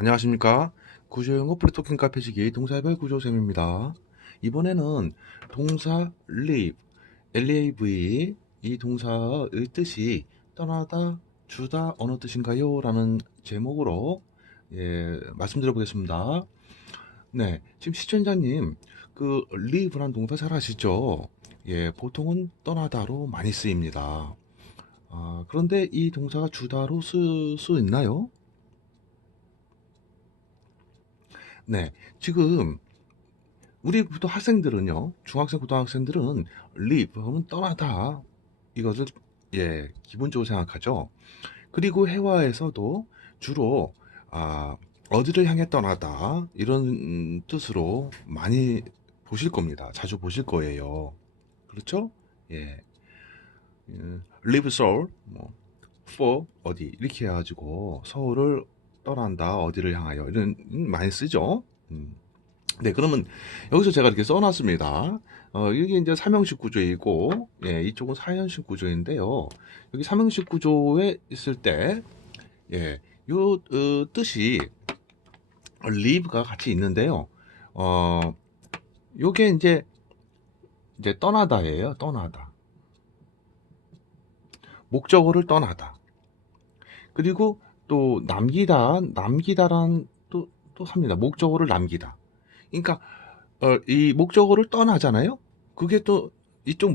안녕하십니까. 구조영어 프리토킹 카페시기 동사별 구조쌤입니다. 이번에는 동사 leave, L-A-V 이 동사의 뜻이 떠나다, 주다 어느 뜻인가요? 라는 제목으로 말씀드려 보겠습니다. 네, 지금 시청자님 그 leave란 동사 잘 아시죠? 보통은 떠나다로 많이 쓰입니다. 그런데 이 동사가 주다로 쓸 수 있나요? 네, 지금 우리 보통 학생들은요, 중학생, 고등학생들은 leave 하면 떠나다 이것을 기본적으로 생각하죠. 그리고 회화에서도 주로 어디를 향해 떠나다 이런 뜻으로 많이 보실 겁니다. 자주 보실 거예요. 그렇죠? 예, leave Seoul, 뭐 for 어디 이렇게 해가지고 서울을 떠난다, 어디를 향하여 이런 많이 쓰죠. 네, 그러면 여기서 제가 이렇게 써놨습니다. 여기 이제 삼형식 구조이고, 이쪽은 사형식 구조인데요. 여기 삼형식 구조에 있을 때, 요 뜻이 leave가 같이 있는데요. 요게 이제 떠나다예요. 떠나다. 목적어를 떠나다. 그리고 또 남기다란 또 삽니다. 목적어를 남기다. 그러니까 이 목적어를 떠나잖아요. 그게 또 이쪽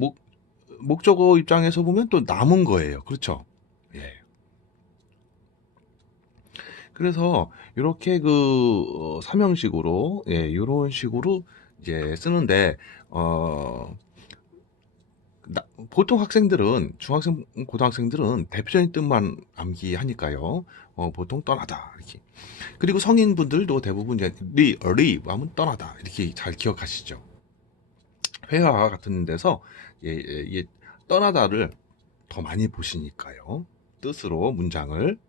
목적어 입장에서 보면 또 남은 거예요. 그렇죠? 예. 그래서 이렇게 그 삼형식으로 이런 식으로 이제 쓰는데 보통 학생들은 중학생, 고등학생들은 대표적인 뜻만 암기하니까요. 보통 떠나다 이렇게. 그리고 성인분들도 대부분 이제 leave 하면 떠나다 이렇게 잘 기억하시죠. 회화 같은 데서 떠나다를 더 많이 보시니까요. 뜻으로 문장을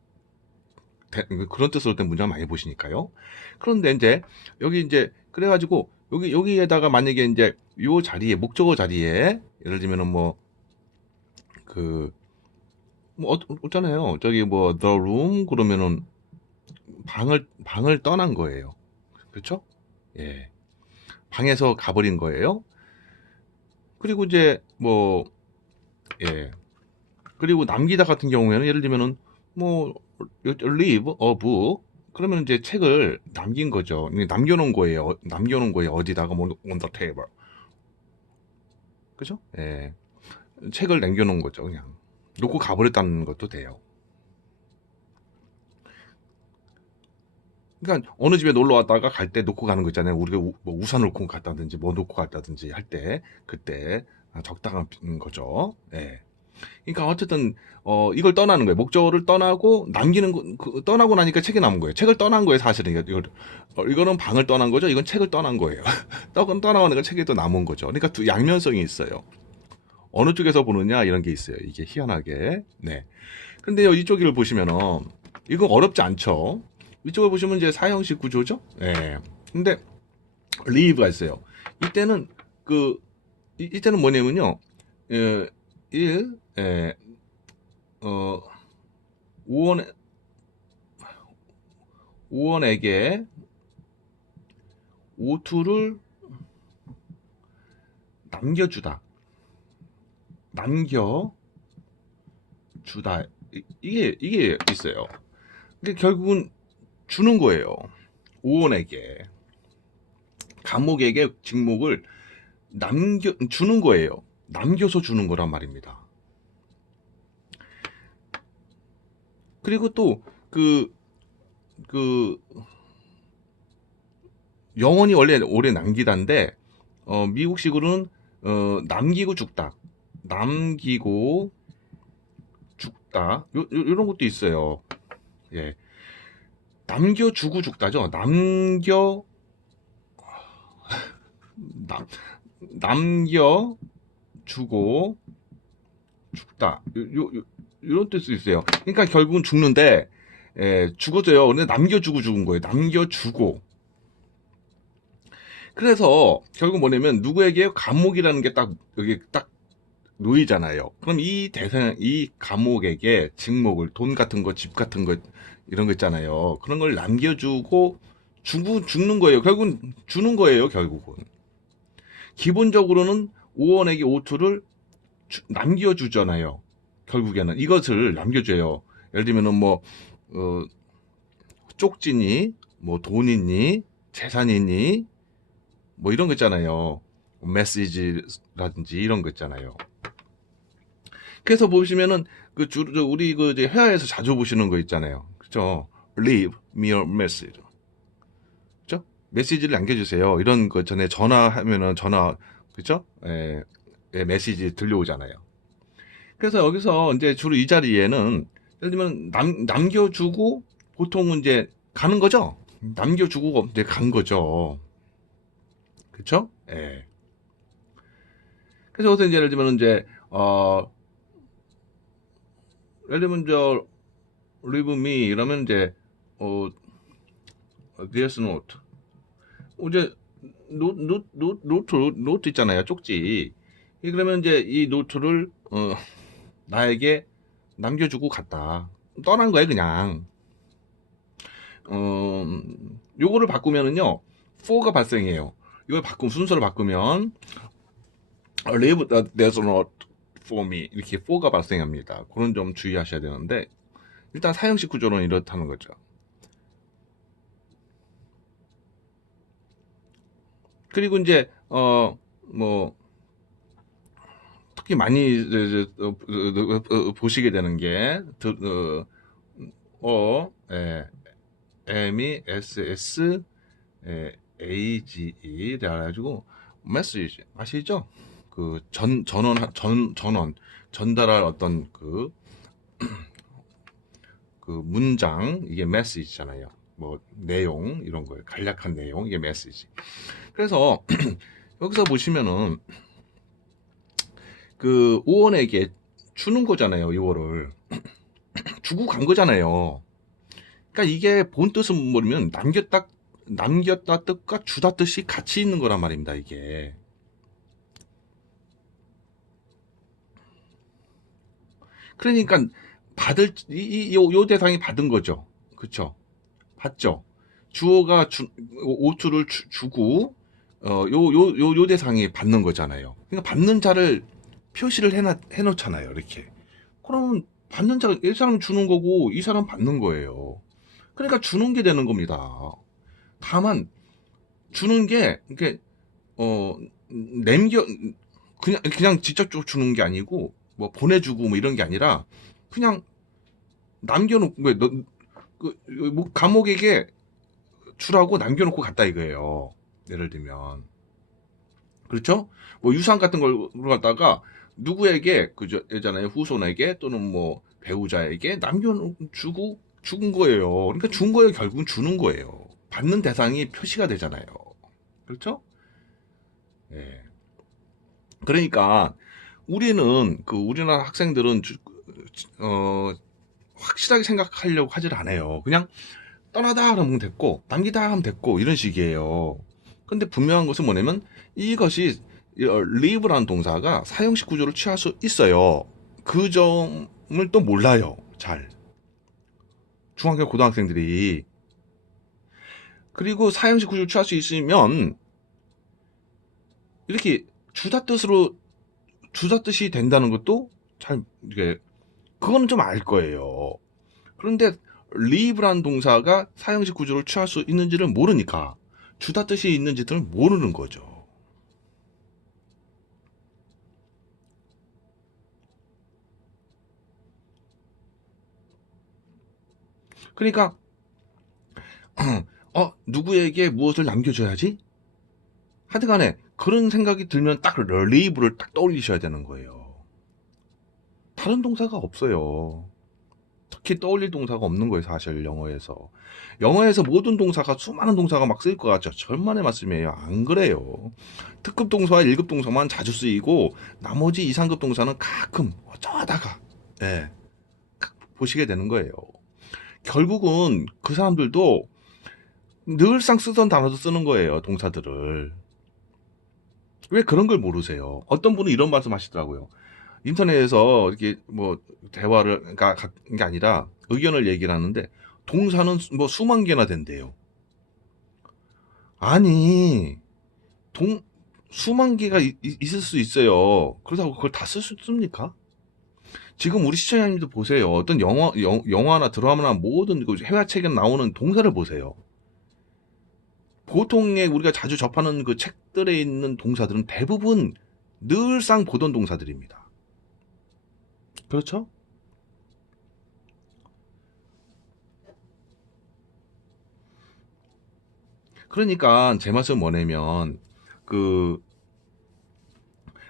그런 뜻으로 된 문장 많이 보시니까요. 그런데 이제 여기 이제 그래가지고 여기에다가 만약에 이제 요 자리에 목적어 자리에 예를 들면은 어쩌네요. 저기 뭐 the room 그러면은 방을 떠난 거예요. 그렇죠? 예. 방에서 가버린 거예요. 그리고 이제 그리고 남기다 같은 경우에는 예를 들면은 뭐 leave a book 그러면 이제 책을 남긴 거죠. 남겨놓은 거예요. 남겨놓은 거예요. 어디다가 뭐 on the table. 그죠? 예. 책을 남겨놓은 거죠. 그냥 놓고 가버렸다는 것도 돼요. 그러니까 어느 집에 놀러 왔다가 갈 때 놓고 가는 거 있잖아요. 우리가 뭐 우산 놓고 갔다든지 뭐 놓고 갔다든지 할 때 그때 적당한 거죠. 예. 그러니까 어쨌든 이걸 떠나는 거예요. 목적어를 떠나고 남기는 떠나고 나니까 책이 남은 거예요. 책을 떠난 거예요, 사실은. 이거는 방을 떠난 거죠. 이건 책을 떠난 거예요. 떡은 떠나고 나니까 책이 또 남은 거죠. 그러니까 두 양면성이 있어요. 어느 쪽에서 보느냐 이런 게 있어요. 이게 희한하게. 네. 근데요, 이쪽을 보시면은 이거 어렵지 않죠. 이쪽을 보시면 이제 사형식 구조죠. 예. 근데 leave가 있어요. 이때는 이때는 뭐냐면요. 예, 1, 어, 우원, 우원에게 오투를 남겨주다. 남겨주다. 이게 있어요. 근데 결국은 주는 거예요. 오원에게. 감옥에게 직목을 주는 거예요. 남겨서 주는 거란 말입니다. 그리고 또, 영원히 원래 오래 남기다인데, 미국식으로는, 남기고 죽다. 남기고 죽다. 요런 것도 있어요. 예. 남겨주고 죽다죠. 남겨주고 죽다. 이런 뜻도 있어요. 그러니까 결국은 죽는데, 죽어져요. 근데 남겨주고 죽은 거예요. 남겨주고. 그래서 결국 뭐냐면 누구에게 감옥이라는 게 딱 여기 딱 놓이잖아요. 그럼 이 감옥에게 직목을 돈 같은 거, 집 같은 거 이런 거 있잖아요. 그런 걸 남겨주고 죽는 거예요. 결국은 주는 거예요. 결국은 기본적으로는 오원에게 O2를 남겨주잖아요. 결국에는 이것을 남겨줘요. 예를 들면은 뭐 쪽지니, 뭐 돈이니, 재산이니, 뭐 이런 거 있잖아요. 메시지라든지 이런 거 있잖아요. 그래서 보시면은 우리 이제 회화에서 자주 보시는 거 있잖아요. 그죠? Leave me a message. 그죠? 메시지를 남겨주세요. 이런 거 전에 전화하면은 그죠? 메시지 들려오잖아요. 그래서 여기서 이제 주로 이 자리에는 예를 들면 남겨주고 보통은 이제 가는 거죠. 남겨주고 이제 간 거죠. 그렇죠? 예. 그래서 여기서 이제 예를 들면 이제 예를 들면 leave me 이러면 이제 there's note. 이제 노트 있잖아요. 쪽지. 그러면 이제 이 노트를 나에게 남겨주고 갔다. 떠난 거예요, 그냥. 요거를 바꾸면은요, for가 발생해요. 이걸 순서를 바꾸면, leave there's note for me. 이렇게 for가 발생합니다. 그런 점 주의하셔야 되는데, 일단 사형식 구조는 이렇다는 거죠. 그리고 이제, 특히 많이 보시게 되는 게, M이 SS, AGE, 그래가지고, 메시지, 아시죠? 전달할 어떤 문장, 이게 메시지잖아요. 뭐, 내용, 이런 거예요. 간략한 내용, 이게 메시지. 그래서, 여기서 보시면은, 오원에게 주는 거잖아요, 이거를. 주고 간 거잖아요. 그러니까 이게 본 뜻은 뭐냐면, 남겼다 뜻과 주다 뜻이 같이 있는 거란 말입니다, 이게. 그러니까, 요 대상이 받은 거죠. 그쵸? 받죠? 주어가 오투를 주고, 요 대상이 받는 거잖아요. 그러니까 받는 자를 표시를 해놓잖아요. 이렇게. 그러면 받는 자가 이 사람 주는 거고 이 사람 받는 거예요. 그러니까 주는 게 되는 겁니다. 다만 주는 게 이렇게 그냥 직접적으로 주는 게 아니고 뭐 보내주고 뭐 이런 게 아니라 그냥 남겨놓고 뭐 감옥에게 주라고 남겨놓고 갔다 이거예요. 예를 들면 그렇죠? 뭐 유산 같은 걸 갖다가 누구에게 예전에 후손에게 또는 뭐 배우자에게 남겨주고 죽은 거예요. 그러니까 준 거예요. 결국은 주는 거예요. 받는 대상이 표시가 되잖아요. 그렇죠? 예. 그러니까 우리는 우리나라 학생들은 확실하게 생각하려고 하질 않아요. 그냥 떠나다 하면 됐고 남기다 하면 됐고 이런 식이에요. 근데 분명한 것은 뭐냐면 이것이 leave라는 동사가 사형식 구조를 취할 수 있어요. 그 점을 또 몰라요. 잘. 중학교 고등학생들이. 그리고 사형식 구조를 취할 수 있으면 이렇게 주다 뜻이 된다는 것도 잘 이게 그거는 좀 알 거예요. 그런데 leave라는 동사가 사형식 구조를 취할 수 있는지를 모르니까 주다 뜻이 있는지를 모르는 거죠. 그러니까 누구에게 무엇을 남겨줘야지? 하여튼간에 그런 생각이 들면 딱 leave를 딱 떠올리셔야 되는 거예요. 다른 동사가 없어요. 특히 떠올릴 동사가 없는 거예요, 사실 영어에서. 영어에서 모든 동사가 수많은 동사가 막 쓰일 것 같죠. 절만의 말씀이에요. 안 그래요. 특급 동사와 1급 동사만 자주 쓰이고 나머지 2, 3급 동사는 가끔 어쩌다가 보시게 되는 거예요. 결국은 그 사람들도 늘상 쓰던 단어도 쓰는 거예요, 동사들을. 왜 그런 걸 모르세요? 어떤 분은 이런 말씀 하시더라고요. 인터넷에서 이렇게 뭐 대화를 게 아니라 의견을 얘기를 하는데 동사는 뭐 수만 개나 된대요. 아니, 수만 개가 있을 수 있어요. 그렇다고 그걸 다 쓸 수 있습니까? 지금 우리 시청자님도 보세요. 어떤 영화나 드라마나 모든 그 해외책에 나오는 동사를 보세요. 보통의 우리가 자주 접하는 그 책들에 있는 동사들은 대부분 늘상 보던 동사들입니다. 그렇죠? 그러니까 제 말은 뭐냐면 그,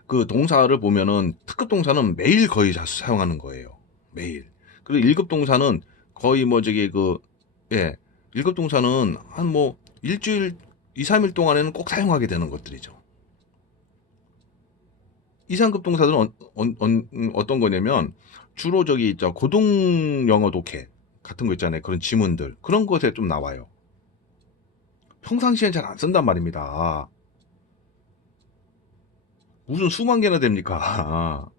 그 동사를 보면은 특급 동사는 매일 거의 사용하는 거예요. 매일. 그리고 1급 동사는 거의 뭐 저기 그, 예, 1급 동사는 한 뭐 일주일, 2, 3일 동안에는 꼭 사용하게 되는 것들이죠. 2, 3급 동사들은 어떤 거냐면 주로 저기 있죠. 고등 영어 독해 같은 거 있잖아요. 그런 지문들. 그런 것에 좀 나와요. 평상시엔 잘 안 쓴단 말입니다. 무슨 수만 개나 됩니까?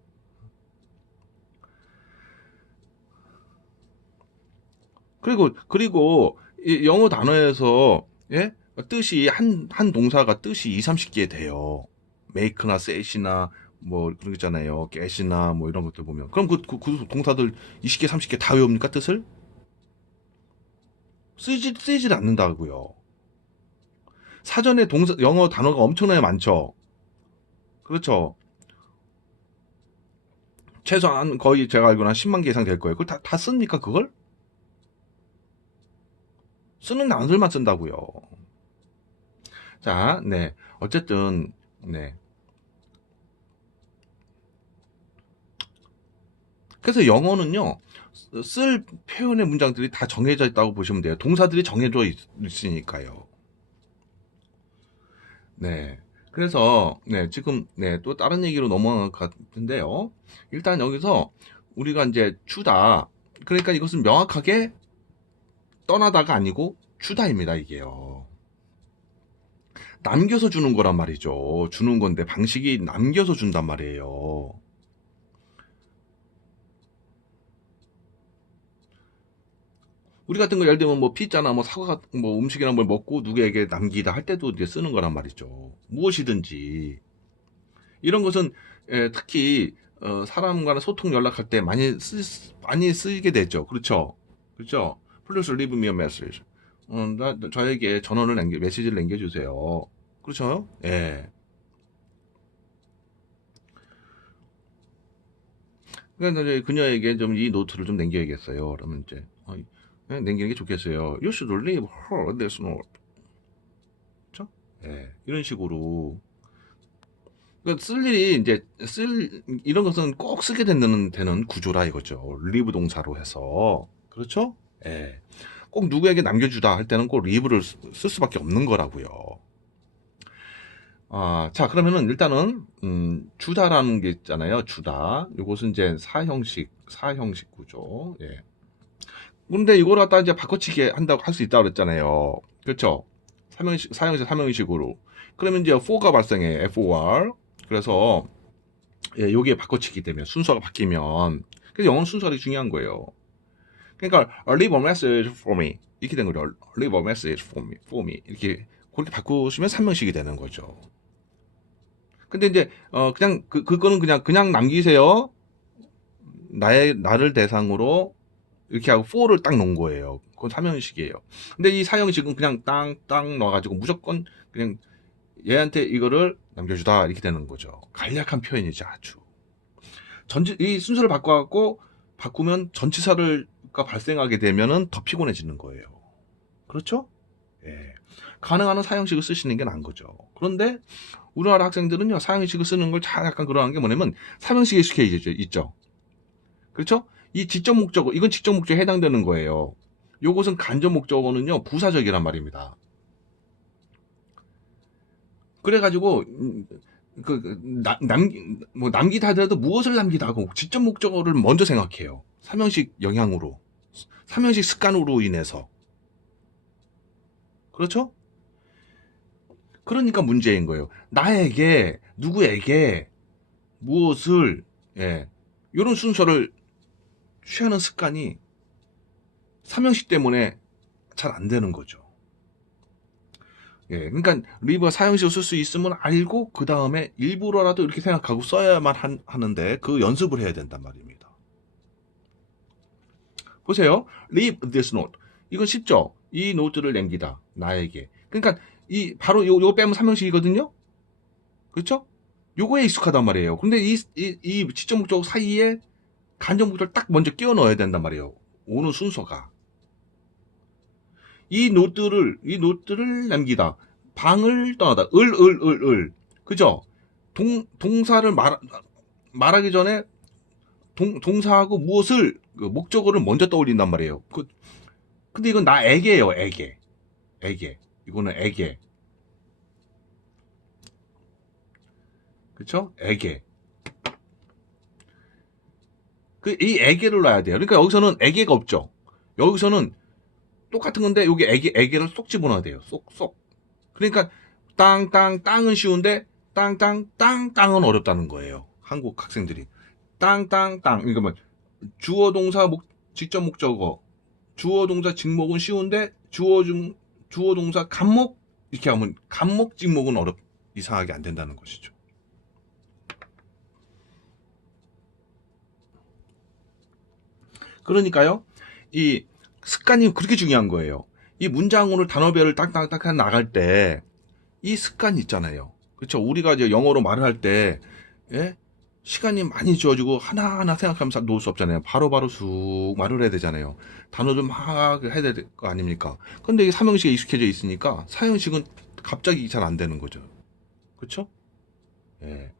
그리고 이 영어 단어에서 예? 뜻이 한 동사가 뜻이 2, 30개 돼요. make나 set이나 뭐 그런 거 있잖아요. get이나 뭐 이런 것들 보면 그럼 그 동사들 20개, 30개 다 외웁니까 뜻을? 쓰질 않는다고요. 사전에 동사 영어 단어가 엄청나게 많죠. 그렇죠. 최소한 거의 제가 알기로는 한 10만 개 이상 될 거예요. 그걸 다 씁니까 그걸? 쓰는 단어들만 쓴다고요. 자, 네. 어쨌든 네. 그래서 영어는요. 쓸 표현의 문장들이 다 정해져 있다고 보시면 돼요. 동사들이 정해져 있으니까요. 네. 그래서 네, 지금 네, 또 다른 얘기로 넘어갈 것 같은데요. 일단 여기서 우리가 이제 주다. 그러니까 이것은 명확하게 떠나다가 아니고 주다입니다, 이게요. 남겨서 주는 거란 말이죠. 주는 건데 방식이 남겨서 준단 말이에요. 우리 같은 거 예를 들면 뭐 피자나 뭐 사과 같은 뭐 음식이나 뭘 먹고 누구에게 남기다 할 때도 이제 쓰는 거란 말이죠. 무엇이든지 이런 것은 특히 사람과는 소통 연락할 때 많이 쓰이게 되죠. 그렇죠? 그렇죠? Please leave me a message. 저에게 메시지를 남겨주세요. 그렇죠? 예. 그러니까 이제 그녀에게 좀 이 노트를 좀 남겨야겠어요. 그러면 이제 남기는 게 좋겠어요. You should leave her this note. 그렇죠? 예. 이런 식으로 그러니까 쓸 일이 이제 이런 것은 꼭 쓰게 되는 구조라 이거죠. 리브 동사로 해서. 그렇죠? 예. 꼭 누구에게 남겨주다 할 때는 꼭 리브를 쓸 수밖에 없는 거라고요. 자, 그러면은 일단은, 주다라는 게 있잖아요. 주다. 이것은 이제 사형식 구조. 예. 근데 이걸 갖다 이제 바꿔치기 한다고 할 수 있다고 그랬잖아요. 그렇죠? 삼형식으로. 그러면 이제 for가 발생해. for. 그래서, 예, 여기에 바꿔치기 되면, 순서가 바뀌면. 그래서 영어는 순서가 중요한 거예요. 그러니까, leave a message for me. 이렇게 된 거죠. leave a message for me. 이렇게, 그렇게 바꾸시면 삼형식이 되는 거죠. 근데 이제 그냥 그거는 그냥 남기세요. 나를 대상으로 이렇게 하고 for를 딱 놓은 거예요. 그건 삼형식이에요. 근데 이 사형식은 그냥 땅 넣어가지고 무조건 그냥 얘한테 이거를 남겨주다 이렇게 되는 거죠. 간략한 표현이죠, 아주. 이 순서를 바꾸면 전치사가 발생하게 되면은 더 피곤해지는 거예요. 그렇죠? 예. 가능한 한 사형식을 쓰시는 게 나은 거죠. 그런데 우리나라 학생들은요, 사형식을 쓰는 걸 약간 그러한 게 뭐냐면, 삼형식에 익숙해 있죠. 그렇죠? 이건 직접 목적에 해당되는 거예요. 요것은 간접 목적어는요, 부사적이란 말입니다. 그래가지고, 남기다 하더라도 무엇을 남기다고 직접 목적어를 먼저 생각해요. 삼형식 영향으로. 삼형식 습관으로 인해서. 그렇죠? 그러니까 문제인 거예요. 누구에게, 무엇을, 예, 이런 순서를 취하는 습관이 3형식 때문에 잘 안 되는 거죠. 예, 그러니까 리브가 4형식을 쓸 수 있음을 알고 그 다음에 일부러라도 이렇게 생각하고 써야만 하는데 그 연습을 해야 된단 말입니다. 보세요. leave this note. 이건 쉽죠? 이 노트를 남기다. 나에게. 그러니까 이 바로 요거 빼면 3형식이거든요. 그렇죠? 요거에 익숙하단 말이에요. 근데 이 지적 목적 사이에 간접 목적을 딱 먼저 끼워 넣어야 된단 말이에요. 오는 순서가. 이 노트를 남기다. 방을 떠나다. 그죠? 동사를 말하기 전에 동사하고 무엇을 그 목적어를 먼저 떠올린단 말이에요. 근데 이건 나에게예요. 에게. 이거는 에게. 그쵸? 에게. 이 에게를 놔야 돼요. 그러니까 여기서는 에게가 없죠. 여기서는 똑같은 건데 여기 에게를 쏙 집어넣어야 돼요. 쏙. 그러니까 땅은 쉬운데 땅은 어렵다는 거예요. 한국 학생들이. 땅. 이거 뭐 주어 동사 직접 목적어. 주어 동사 직목은 쉬운데 주어 동사 간목 이렇게 하면 간목 직목은 이상하게 안 된다는 것이죠. 그러니까요. 이 습관이 그렇게 중요한 거예요. 이 문장으로 단어별을 딱딱딱 나갈 때 이 습관이 있잖아요. 그렇죠? 우리가 이제 영어로 말을 할 때 예? 시간이 많이 주어지고 하나하나 생각하면서 놓을 수 없잖아요. 바로바로 쑥 말을 해야 되잖아요. 단어를 막 해야 될 거 아닙니까? 근데 이 3형식에 익숙해져 있으니까 4형식은 갑자기 잘 안 되는 거죠. 그렇죠? 예.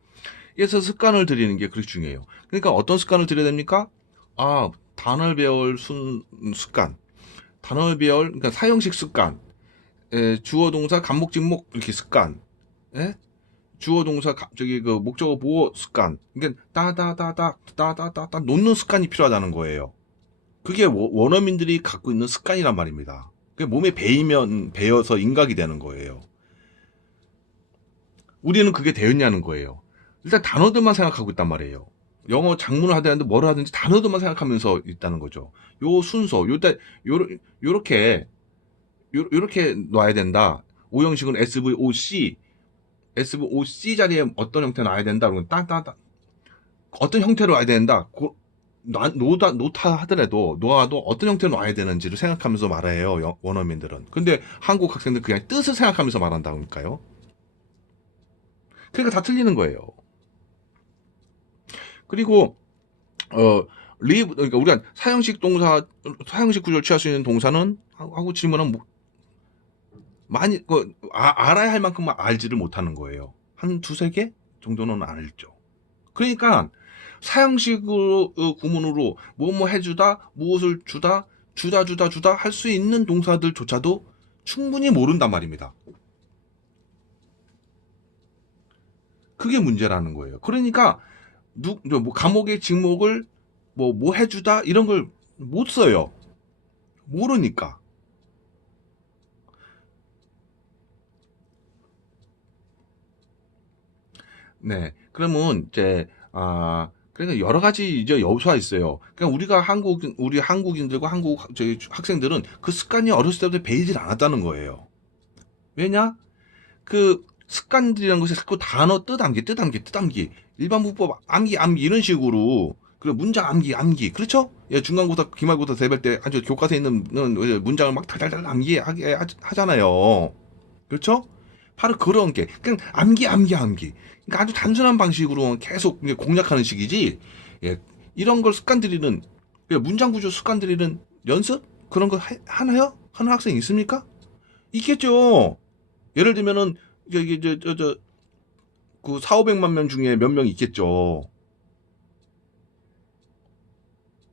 그래서 습관을 들이는 게 그렇게 중요해요. 그러니까 어떤 습관을 들여야 됩니까? 단어 배열 습관. 단어 배열, 그러니까 4형식 습관. 주어 동사 간목 직목 이렇게 습관. 예? 주어 동사 그 목적어 보호 습관. 그러니까 따다다다 놓는 습관이 필요하다는 거예요. 그게 원어민들이 갖고 있는 습관이란 말입니다. 그게 몸에 배여서 인각이 되는 거예요. 우리는 그게 되었냐는 거예요. 일단 단어들만 생각하고 있단 말이에요. 영어 작문을 하든지 뭘 하든지 단어들만 생각하면서 있다는 거죠. 요 순서, 요렇게 놔야 된다. 오형식은 SVOC 자리에 어떤 형태 놔야 된다. 그러면 어떤 형태로 놔야 된다. 놓다 하더라도 놓아도 어떤 형태로 놔야 되는지를 생각하면서 말해요. 원어민들은. 근데 한국 학생들 그냥 뜻을 생각하면서 말한다니까요. 그러니까 다 틀리는 거예요. 그리고 그러니까 우리가 사형식 구조를 취할 수 있는 동사는 하고 질문은 많이 알아야 할 만큼만 알지를 못하는 거예요. 한 두세 개 정도는 알죠. 그러니까 사형식으로 구문으로 뭐뭐 해주다, 무엇을 주다 할 수 있는 동사들조차도 충분히 모른단 말입니다. 그게 문제라는 거예요. 그러니까 뭐 감옥의 직목을 뭐 해주다 이런 걸 못 써요. 모르니까. 네. 그러면 이제 그러니까 여러 가지 이제 요소가 있어요. 그러니까 우리 한국인들과 저희 학생들은 그 습관이 어렸을 때부터 배이질 않았다는 거예요. 왜냐? 그 습관들이라는 것이 자꾸 단어 뜻암기, 일반 문법 암기 이런 식으로 그 문장 암기 그렇죠? 예, 중간고사 기말고사 대별 때 아주 교과서에 있는 문장을 막 달달달 암기하게 하잖아요. 그렇죠? 바로 그런 게 그냥 암기. 그러니까 아주 단순한 방식으로 계속 공략하는 식이지. 예, 이런 걸 습관들이는 문장 구조 습관들이는 연습 그런 거 하나요? 하는 학생 있습니까? 있겠죠. 예를 들면은 이게 그 4,500만 명 중에 몇 명 있겠죠.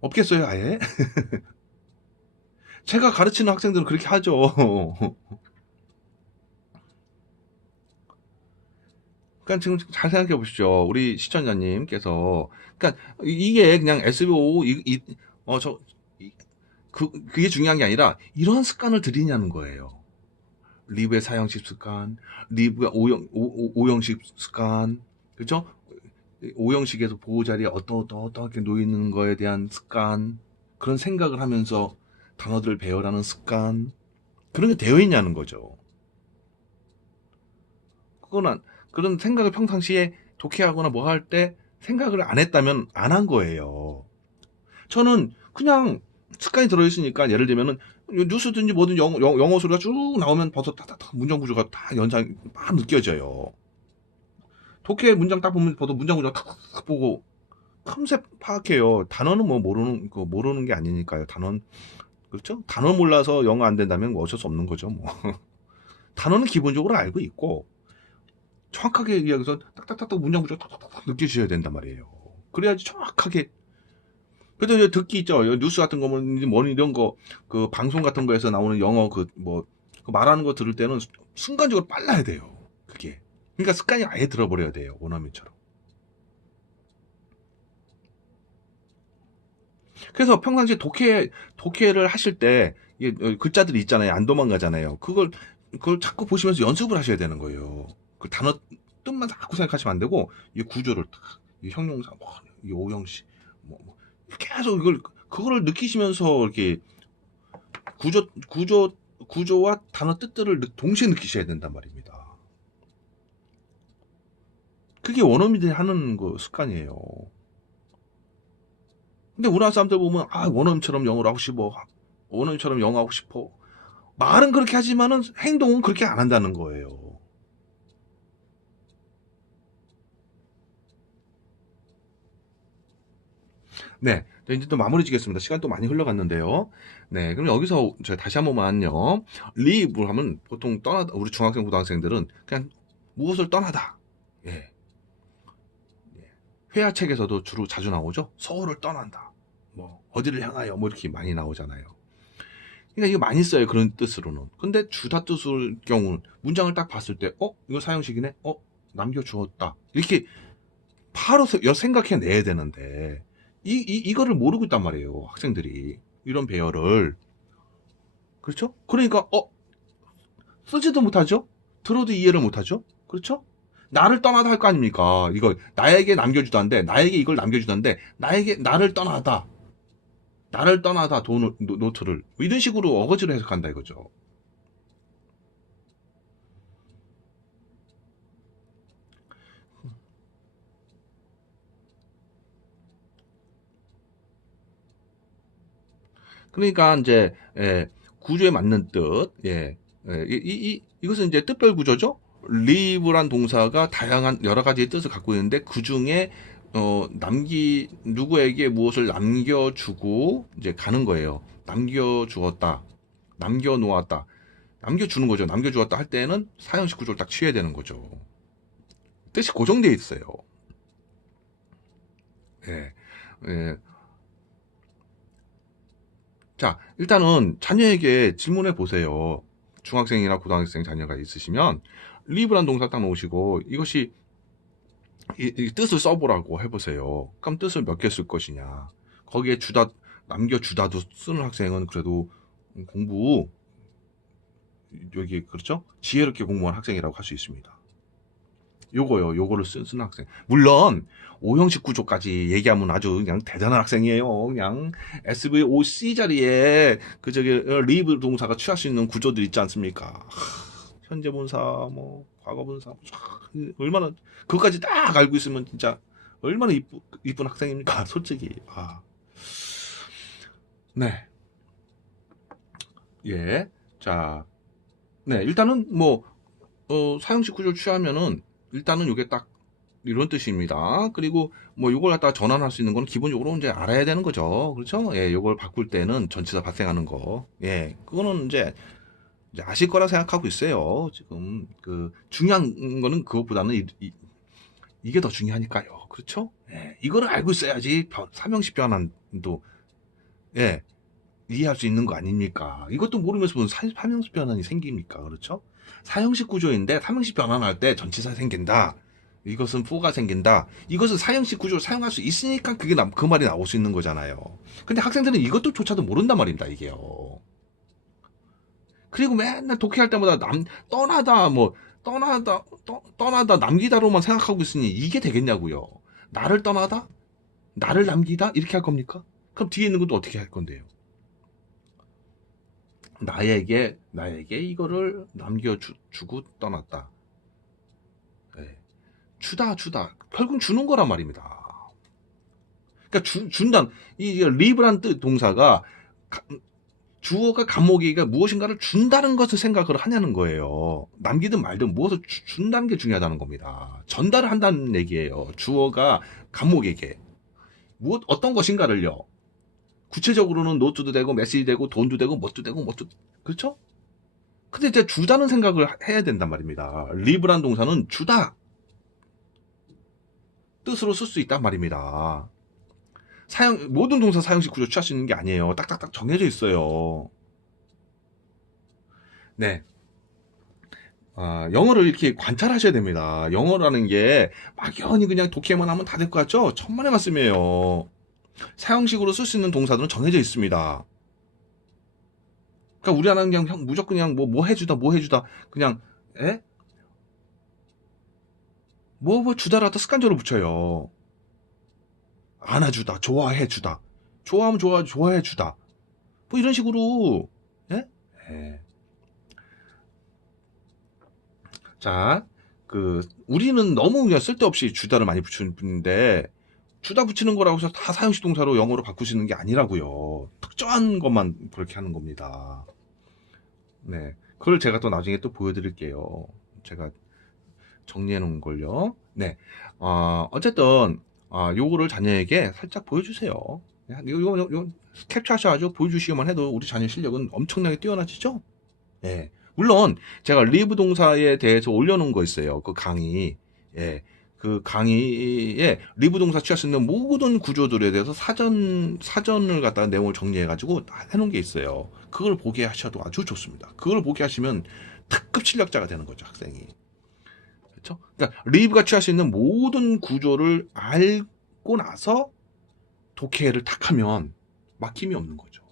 없겠어요, 아예? 제가 가르치는 학생들은 그렇게 하죠. 그러니까 지금 잘 생각해 보십시오. 우리 시청자님께서 그러니까 이게 그냥 SVO 그게 중요한 게 아니라 이런 습관을 들이냐는 거예요. 리브의 사형식 습관, 리브의 오형식 습관, 그렇죠? 오형식에서 보호 자리에 어떻게 놓이는 거에 대한 습관, 그런 생각을 하면서 단어들을 배워라는 습관, 그런 게 되어 있냐는 거죠. 그거는 그런 생각을 평상시에 독해하거나 뭐 할 때 생각을 안 했다면 안 한 거예요. 저는 그냥 습관이 들어있으니까, 예를 들면은 뉴스든지 뭐든 영어 소리가 쭉 나오면 벌써 딱딱딱 문장 구조가 다 연상이 막 느껴져요. 독해 문장 딱 보면 벌써 문장 구조가 탁탁 보고 틈새 파악해요. 단어는 뭐 모르는 게 아니니까요. 단어는, 그렇죠? 단어 몰라서 영어 안 된다면 뭐 어쩔 수 없는 거죠. 뭐 단어는 기본적으로 알고 있고 정확하게 이야기해서 딱딱딱딱 문장 구조 딱딱딱 느끼셔야 된단 말이에요. 그래야지 정확하게. 그래도 이제 듣기 있죠. 뉴스 같은 거, 뭐 이런 거, 그 방송 같은 거에서 나오는 영어 그 말하는 거 들을 때는 순간적으로 빨라야 돼요. 그게. 그러니까 습관이 아예 들어버려야 돼요. 원어민처럼. 그래서 평상시에 독해를 하실 때 이게 글자들이 있잖아요. 안 도망가잖아요. 그걸 자꾸 보시면서 연습을 하셔야 되는 거예요. 그 단어 뜻만 자꾸 생각하시면 안 되고, 이 구조를 딱, 이 형용사, 이 오형식, 계속 그거를 느끼시면서 이렇게 구조와 단어 뜻들을 동시에 느끼셔야 된단 말입니다. 그게 원어민들이 하는 그 습관이에요. 근데 우리나라 사람들 보면, 원어민처럼 영어를 하고 싶어, 원어민처럼 영어 하고 싶어. 말은 그렇게 하지만은 행동은 그렇게 안 한다는 거예요. 네. 이제 또 마무리 지겠습니다. 시간 또 많이 흘러갔는데요. 네. 그럼 여기서 제가 다시 한 번만요. leave를 하면 보통 떠나다, 우리 중학생, 고등학생들은 그냥 무엇을 떠나다. 예. 회화책에서도 주로 자주 나오죠. 서울을 떠난다. 뭐, 어디를 향하여, 뭐 이렇게 많이 나오잖아요. 그러니까 이거 많이 써요. 그런 뜻으로는. 근데 주다 뜻일 경우는 문장을 딱 봤을 때, 이거 사형식이네? 남겨주었다. 이렇게 바로 생각해내야 되는데, 이거를 모르고 있단 말이에요. 학생들이. 이런 배열을. 그렇죠? 그러니까, 쓰지도 못하죠? 들어도 이해를 못하죠? 그렇죠? 나를 떠나다 할 거 아닙니까? 이거, 나에게 남겨주다인데, 나에게 이걸 남겨주다인데, 나를 떠나다. 나를 떠나다, 노트를. 이런 식으로 어거지로 해석한다 이거죠. 그러니까 이제 구조에 맞는 뜻, 이것은 이제 뜻별 구조죠. leave란 동사가 다양한 여러 가지의 뜻을 갖고 있는데, 그 중에 누구에게 무엇을 남겨주고 이제 가는 거예요. 남겨주었다, 남겨놓았다, 남겨주는 거죠. 남겨주었다 할 때는 사형식 구조를 딱 취해야 되는 거죠. 뜻이 고정되어 있어요. 예, 예. 자, 일단은 자녀에게 질문해 보세요. 중학생이나 고등학생 자녀가 있으시면 live란 동사 딱 놓으시고, 이것이 이 뜻을 써보라고 해보세요. 그럼 뜻을 몇 개 쓸 것이냐. 거기에 남겨주다도 쓰는 학생은 그래도 공부, 여기, 그렇죠? 지혜롭게 공부한 학생이라고 할 수 있습니다. 요거를 쓰는 학생. 물론, 오형식 구조까지 얘기하면 아주 그냥 대단한 학생이에요. 그냥 SVOC 자리에 리브 동사가 취할 수 있는 구조들 있지 않습니까? 현재 분사, 뭐, 과거 분사, 얼마나, 그것까지 딱 알고 있으면 진짜 얼마나 이쁜 학생입니까? 솔직히. 네. 예. 자, 네. 일단은 뭐, 사형식 구조를 취하면은 일단은 이게 딱 이런 뜻입니다. 그리고 뭐 이걸 갖다가 전환할 수 있는 건 기본적으로 이제 알아야 되는 거죠. 그렇죠? 예, 이걸 바꿀 때는 전치사 발생하는 거. 예, 그거는 이제 아실 거라 생각하고 있어요. 지금 중요한 거는 그것보다는 이게 더 중요하니까요. 그렇죠? 예, 이거를 알고 있어야지 삼형식 변환도 이해할 수 있는 거 아닙니까? 이것도 모르면서 무슨 삼형식 변환이 생깁니까? 그렇죠? 사형식 구조인데 삼형식 변환할 때 전치사 생긴다. 이것은 포가 생긴다. 이것은 사형식 구조를 사용할 수 있으니까 그 말이 나올 수 있는 거잖아요. 근데 학생들은 이것도 조차도 모른단 말입니다, 이게요. 그리고 맨날 독해할 때마다 떠나다, 남기다로만 생각하고 있으니 이게 되겠냐고요. 나를 떠나다? 나를 남기다? 이렇게 할 겁니까? 그럼 뒤에 있는 것도 어떻게 할 건데요? 나에게 이거를 남겨주고 떠났다. 예. 주다. 결국 주는 거란 말입니다. 그러니까 준다. 이 리브란 뜻 동사가 주어가 감목이가 무엇인가를 준다는 것을 생각을 하냐는 거예요. 남기든 말든 무엇을 준다는 게 중요하다는 겁니다. 전달을 한다는 얘기예요. 주어가 감목에게 어떤 것인가를요. 구체적으로는 노트도 되고 메시지 되고 돈도 되고 뭣도 되고 그렇죠? 근데 이제 주다는 생각을 해야 된단 말입니다. 리브란 동사는 주다 뜻으로 쓸 수 있단 말입니다. 모든 동사 사형식 구조 취할 수 있는 게 아니에요. 딱딱딱 정해져 있어요. 네. 영어를 이렇게 관찰하셔야 됩니다. 영어라는 게 막연히 그냥 독해만 하면 다 될 것 같죠? 천만의 말씀이에요. 사형식으로 쓸 수 있는 동사들은 정해져 있습니다. 그러니까 우리나라는 그냥 무조건 그냥 뭐 해주다 그냥 뭐 주다라도 습관적으로 붙여요. 안아주다, 좋아해주다, 좋아하면 좋아해주다, 뭐 이런 식으로. 예? 예. 자, 우리는 너무 그냥 쓸데없이 주다를 많이 붙이는데, 주다 붙이는 거라고 해서 다 사형식 동사로 영어로 바꾸시는 게 아니라고요. 특정한 것만 그렇게 하는 겁니다. 네. 그걸 제가 또 나중에 또 보여드릴게요. 제가 정리해 놓은 걸요. 네. 어쨌든, 요거를 자녀에게 살짝 보여주세요. 요 캡처하셔가지고 보여주시기만 해도 우리 자녀 실력은 엄청나게 뛰어나지죠? 예. 물론, 제가 리브 동사에 대해서 올려놓은 거 있어요. 그 강의. 예. 그 강의에 리브 동사 취할 수 있는 모든 구조들에 대해서 사전을 갖다가 내용을 정리해가지고 해놓은 게 있어요. 그걸 보게 하셔도 아주 좋습니다. 그걸 보게 하시면 특급 실력자가 되는 거죠, 학생이. 그렇죠? 그러니까 리브가 취할 수 있는 모든 구조를 알고 나서 독해를 탁 하면 막힘이 없는 거죠.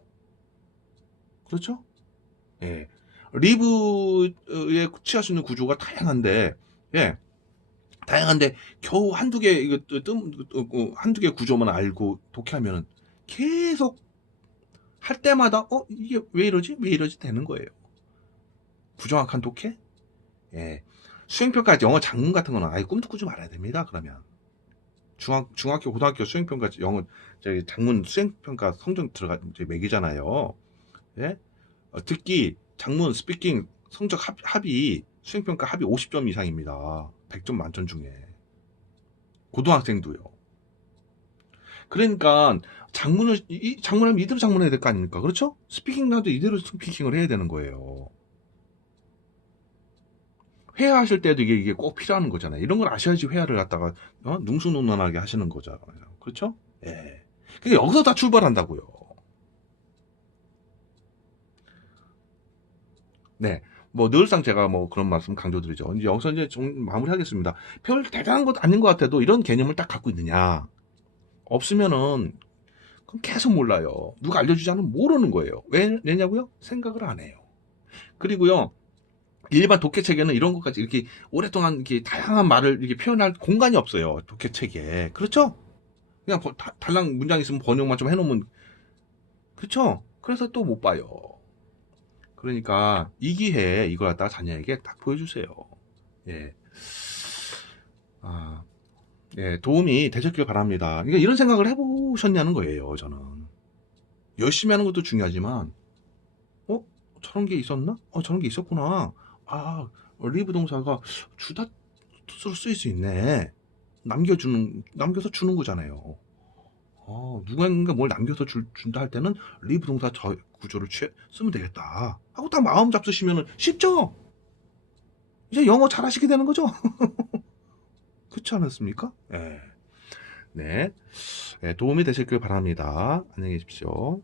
그렇죠? 예. 리브에 취할 수 있는 구조가 다양한데, 예. 다양한데 겨우 한두 개 구조만 알고 독해하면 계속 할 때마다 이게 왜 이러지 되는 거예요. 부정확한 독해. 예. 수행평가 영어 장문 같은 거는 아예 꿈도 꾸지 말아야 됩니다. 그러면 중학교 고등학교 수행평가 영어 장문 수행평가 성적 들어가 이제 매기잖아요. 예? 듣기 장문 스피킹 성적 합이 수행평가 합이 50점 이상입니다. 100점 만점 중에. 고등학생도요. 그러니까 장문하면 이대로 장문해야 될 거 아닙니까? 그렇죠? 스피킹 나도 이대로 스피킹을 해야 되는 거예요. 회화하실 때도 이게 꼭 필요한 거잖아요. 이런 걸 아셔야지 회화를 갖다가 능수논란하게 하시는 거잖아요. 그렇죠? 예. 그게 여기서 다 출발한다고요. 네. 뭐 늘상 제가 뭐 그런 말씀 강조드리죠. 이제 여기서 이제 좀 마무리하겠습니다. 별 대단한 것 아닌 것 같아도 이런 개념을 딱 갖고 있느냐? 없으면은 그럼 계속 몰라요. 누가 알려주지 않으면 모르는 거예요. 왜냐고요? 생각을 안 해요. 그리고요. 일반 독해책에는 이런 것까지 이렇게 오랫동안 이렇게 다양한 말을 이렇게 표현할 공간이 없어요. 독해책에. 그렇죠? 그냥 달랑 문장 있으면 번역만 좀 해놓으면, 그렇죠? 그래서 또 못 봐요. 그러니까 이 기회에 이걸 갖다가 자녀에게 딱 보여주세요. 예. 예, 도움이 되셨길 바랍니다. 그러니까 이런 생각을 해보셨냐는 거예요, 저는. 열심히 하는 것도 중요하지만, 저런 게 있었나? 저런 게 있었구나. 리브 동사가 주다 뜻으로 쓰일 수 있네. 남겨서 주는 거잖아요. 누군가 뭘 남겨서 준다 할 때는 리브 동사 저 구조를 쓰면 되겠다. 하고 딱 마음 잡수시면 쉽죠? 이제 영어 잘하시게 되는 거죠? 그렇지 않았습니까? 네. 네. 도움이 되셨길 바랍니다. 안녕히 계십시오.